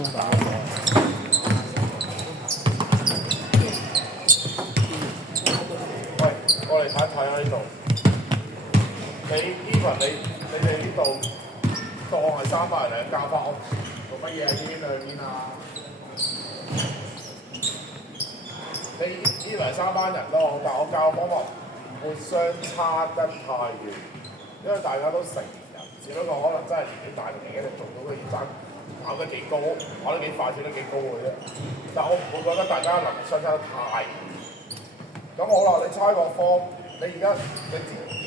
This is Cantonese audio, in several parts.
幫打過。喂，過嚟睇一睇啊！呢度，你 even 你哋呢度當係300人嚟交翻屋，做乜嘢啊？呢邊兩邊啊？你呢嚟3班人都好，但我教嘅方法唔會相差得太遠，因為大家都成年人，只不過可能真係年紀大年紀，你做到嘅嘢爭跑得幾高，跑得幾快，跳得幾高嘅啫。但我唔會覺得大家能力相差得太遠。咁好啦，你猜個方，你而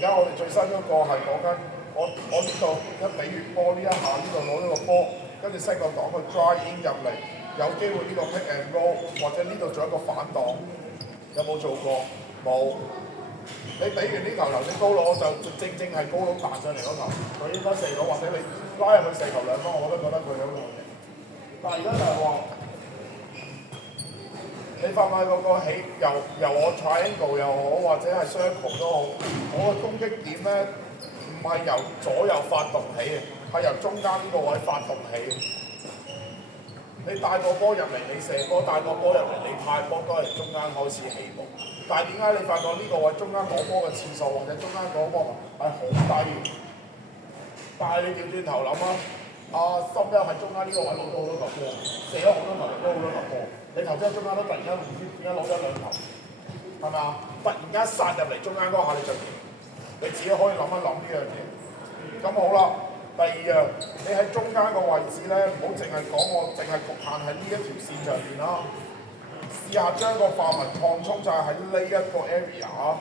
家我哋最新嗰個係講緊我呢度一比完波呢一下呢度攞咗個波，跟住 set 個檔去 drive in 入嚟。有機會呢個 pick and roll 或者呢度做一個反檔，有冇做過？冇。你比完呢球頭先高佬就正係高佬彈上嚟嗰球，佢應該射到，或者你拉入去射球兩分，我都覺得佢好耐嘅。但係而家就係話，你發唔發覺個起由我 triangle 又好，或者係 circle 都好，我個攻擊點咧唔係由左右發動起嘅，係由中間呢個位發動起。你帶個波入嚟，你射波；帶個波入嚟，你派波都係中間開始起步。但係點解你發覺呢個位中間攞波嘅次數或者中間攞波係好低？但係你調轉頭諗啊，森一喺中間呢個位攞咗好多球波，射咗好多球，攞好多球波。你頭先喺中間都突然間唔知點解攞咗2球，係咪啊？突然間殺入嚟中間嗰下你就你自己可以諗一諗呢樣嘢。咁好啦。第二樣，你喺中間個位置咧，唔好淨係講我淨係局限喺呢一條線上邊啦。試下將個範圍擴充就係喺呢一個 area 啊。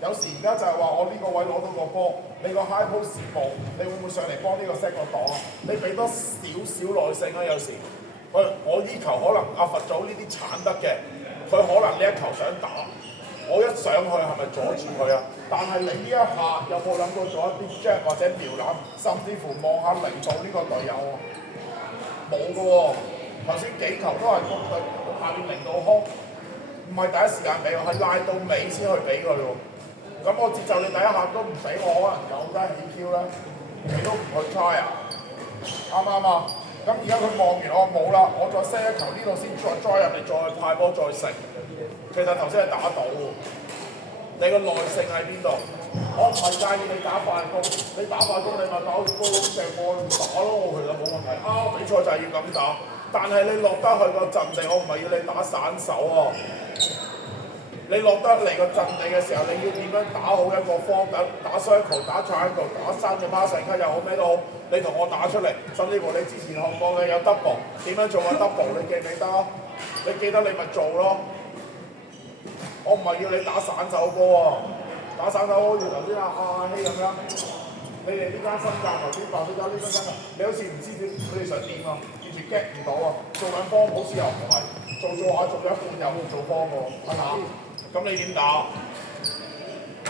有時而家就係話我呢個位攞到個波，你個 high post 步，你會唔會上嚟幫呢個 set 個檔啊？你俾多少少耐性啊！有時，我呢球可能阿佛祖呢啲鏟得嘅，佢可能呢一球想打。我一上去係咪阻住佢啊？但係你呢一下有冇諗過做一啲 jab 或者瞄籃，甚至乎望下零度呢個隊友啊？冇嘅喎，頭先幾球都係個隊下面零度空，唔係第一時間俾我，係拉到尾先去俾佢喎。咁我節奏你第一下都唔俾我，可能有得起 Q 啦，你都唔去 try 啊？啱唔啱啊？咁而家佢望完我冇啦，我再 set 一球呢度先再 drive 入嚟，再派波再食。其實頭先係打到喎，你個耐性喺邊度？我唔係介意你打快攻，你打快攻你咪打高窿射波打咯，我其實冇問題。比賽就係要咁打，但係你落得去個陣地，我唔係要你打散手喎。你落得嚟個陣地嘅時候，你要點樣打好一個方打 circle、打 triangle、打3隻 pass 又好咩都好，你同我打出嚟，甚至乎你之前學過嘅有 double， 點樣做個 double？ 你記唔記得？你記得你咪做咯。我唔係要你打散手波喎，打散手好似頭先阿希咁樣，你哋呢間新教頭先話咗呢間新教，你好似唔知佢哋想點啊，完全 get 唔到啊，做緊波好似又唔係，做下做咗一半又會做波喎，係嘛？咁你點打？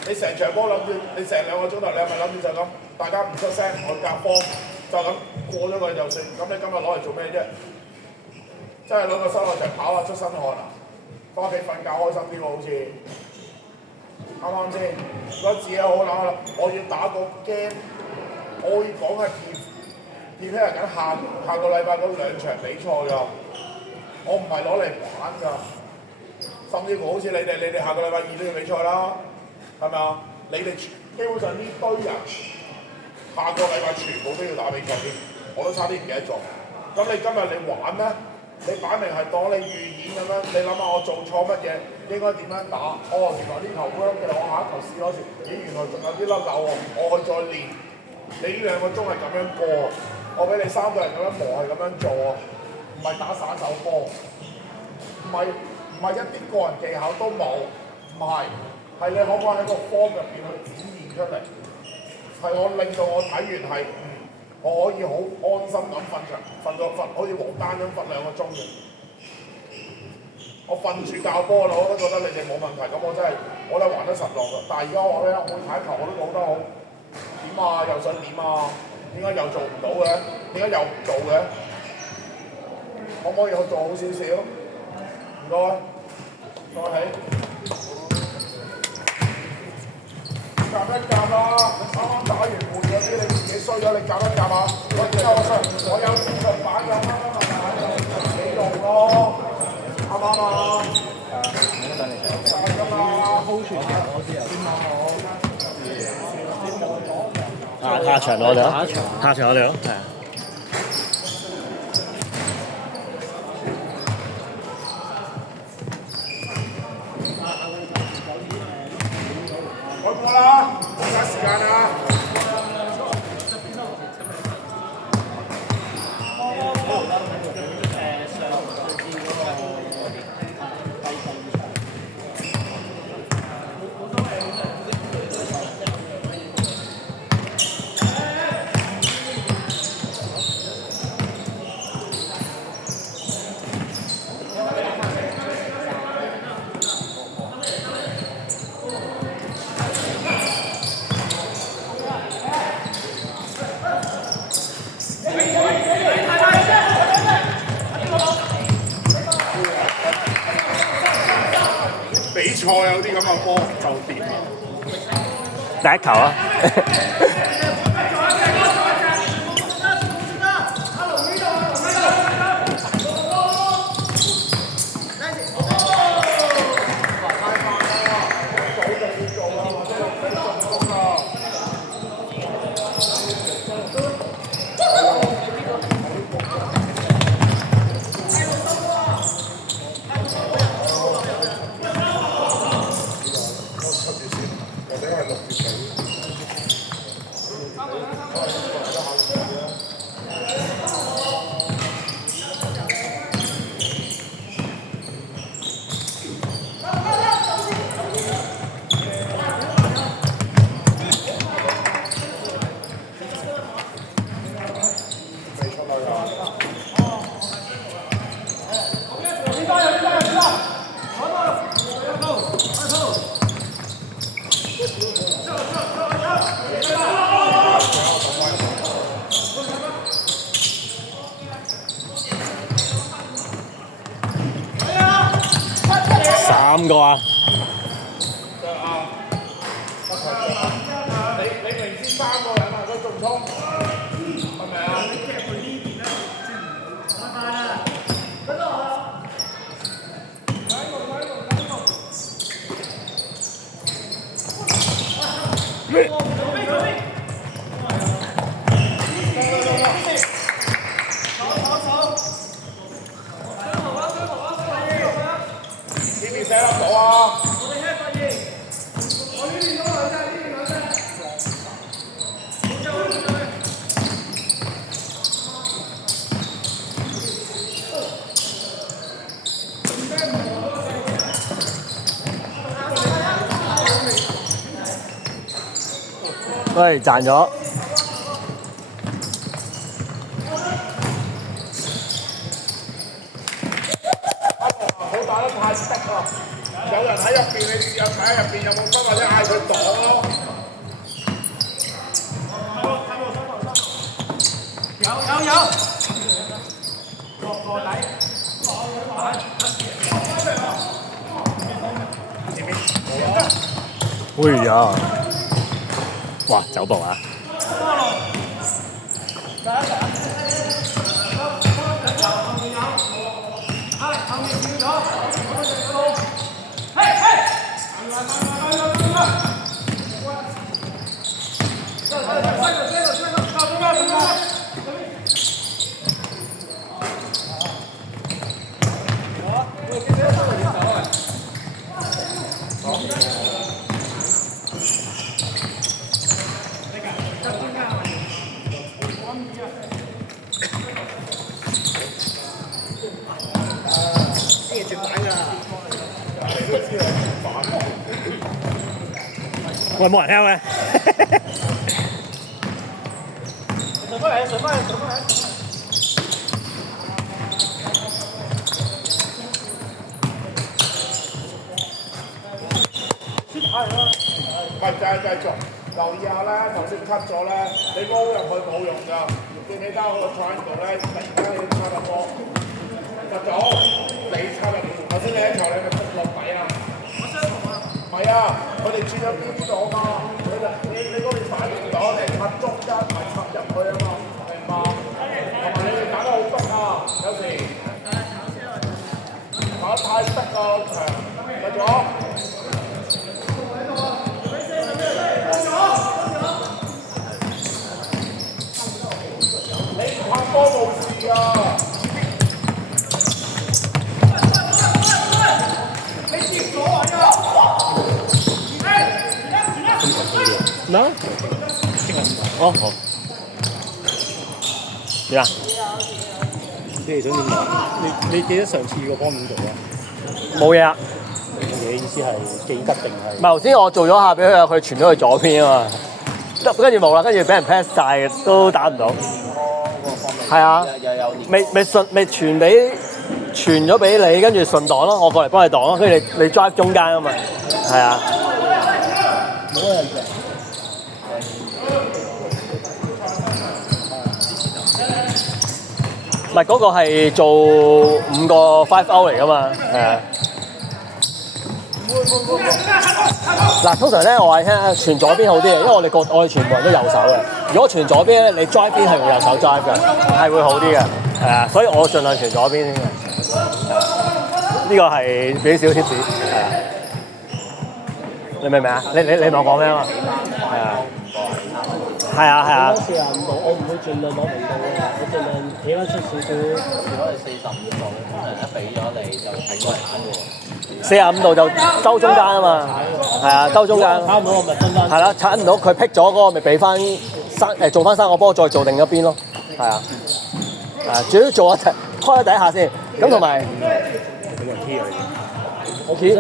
你成場波諗住，你成2個鐘頭，你係咪諗住就咁？大家唔出聲，我夾波就咁過咗佢就算。咁你今日攞嚟做咩啫？真係攞個室內場跑下出身汗啊！翻屋企瞓覺開心啲喎，好似啱唔啱先？覺得自己好諗啦，我要打個 game， 我要講係prepare緊下個禮拜嗰2場比賽㗎，我唔係攞嚟玩㗎。甚至乎好似你哋下個禮拜2都要比賽啦，係咪啊？你哋基本上呢堆人下個禮拜全部都要打比賽添，我都差啲唔記得咗。咁你今日你玩咧？你擺明係當你預演咁樣，你諗下我做錯乜嘢，應該點樣打？原來呢球 work 嘅，我下一球試多次。原來仲有啲甩漏喎，我去再練。你呢2個鐘係咁樣過，我俾你3個人咁樣磨係咁樣做啊，唔係打散手波，唔係一啲個人技巧都冇，唔係，係你可唔可以喺個 form 入邊去展現出嚟？係我令到我睇完係。我可以好安心咁瞓好似黃丹咁瞓2個鐘嘅。我瞓住教波啦，我都覺得你哋冇問題。咁我真係我都玩得實落㗎。但係而家我咧，我睇球我都講得好點啊，又想點啊？點解又做唔到嘅？點解又唔做嘅？可唔可以去做好少少？唔該，再起。夾一夾啦！你啱啱打完換嗰啲，你自己衰咗，你夾一夾啊！我有技術版㗎，啱啱下場我哋咯，下場我哋咯，係啊。開波啦！冇嘥時間啊！比賽有啲咁嘅波就掂啦。第一球啊！3個啊！你明知3個人啊，佢仲衝，係咪啊？呢邊寫得到啊！喂，賺咗！好打得太逼啊！有人喺入邊，你試下睇下入邊有冇分或者嗌佢擋咯。有。個底。哎呀！哇，走步啊！喂，冇人聽咩？水過嚟！咪繼續留意下咧，頭先 cut 咗咧，你撈入去冇用㗎。見你單個坐喺度咧，突然間你插個波，入咗，你插入，頭先你一球你咪撲落底啊！我雙紅啊！唔係啊，佢哋轉咗邊度啊嘛？你嗰邊反應咗，你插中間唔係插入去啊嘛，明嘛？同埋你哋打得好逼啊，有時打得太逼啊場，入咗。冇事啊！咩？哦好。點啊？你哋想點講？你記得上次個方面做啊？冇嘢啊。你意思係記得定係？唔係頭先我做咗下俾佢，佢傳咗去左邊啊嘛。跟住冇啦，跟住俾人 pass 晒，都打唔到。係啊。未傳咗俾你，跟住順擋咯，我過嚟幫你擋咯，跟住你 drive 中間啊嘛。係啊。冇人嘅。唔係嗰個係做5個5 out 嚟噶嘛，係啊。嗱，通常咧我話你聽，傳左邊好啲嘅，因為我哋全部人都右手嘅。如果傳左邊咧，你 drive 邊係用右手 drive 嘅，係會好啲嘅，係啊。所以我盡量傳左邊先嘅。呢個係俾少 tips，係啊。你明唔明啊？你問我講咩啊嘛？係啊。係啊係啊。45度，我唔會盡量攞平度嘅，我盡量企翻出少少。如果係45度，可能一俾咗你就睇過嚟嘅喎。45度就兜中間啊嘛，係啊，兜中間。踩唔到我咪分翻。係啦，踩唔到佢劈咗嗰個咪俾翻做翻3個波，再做另一邊咯。係啊。主要做開第一下先，咁同埋。我 key，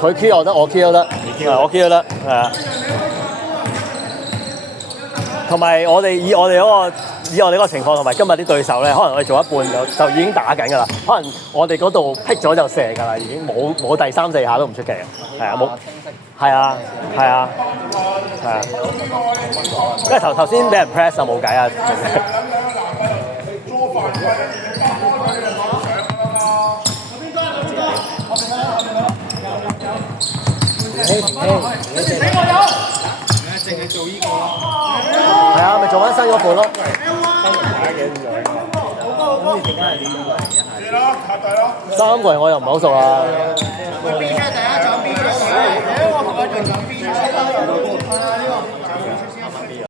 佢 key 又得，我 key 都得，我 key 都得，係啊。同埋以我哋嗰個情況，同埋今日啲對手咧，可能我哋做一半就已經打緊㗎啦。可能我哋嗰度劈咗就射㗎啦，已經冇第3、4下都唔出奇嘅，係啊冇，係啊係啊係啊，因為頭先俾人 press 就冇計啊。淨係做呢個係啊，咪做翻新嗰盤咯。3個人我又唔係好熟啦。B 出第一場 B 出，我同佢仲講 B 出。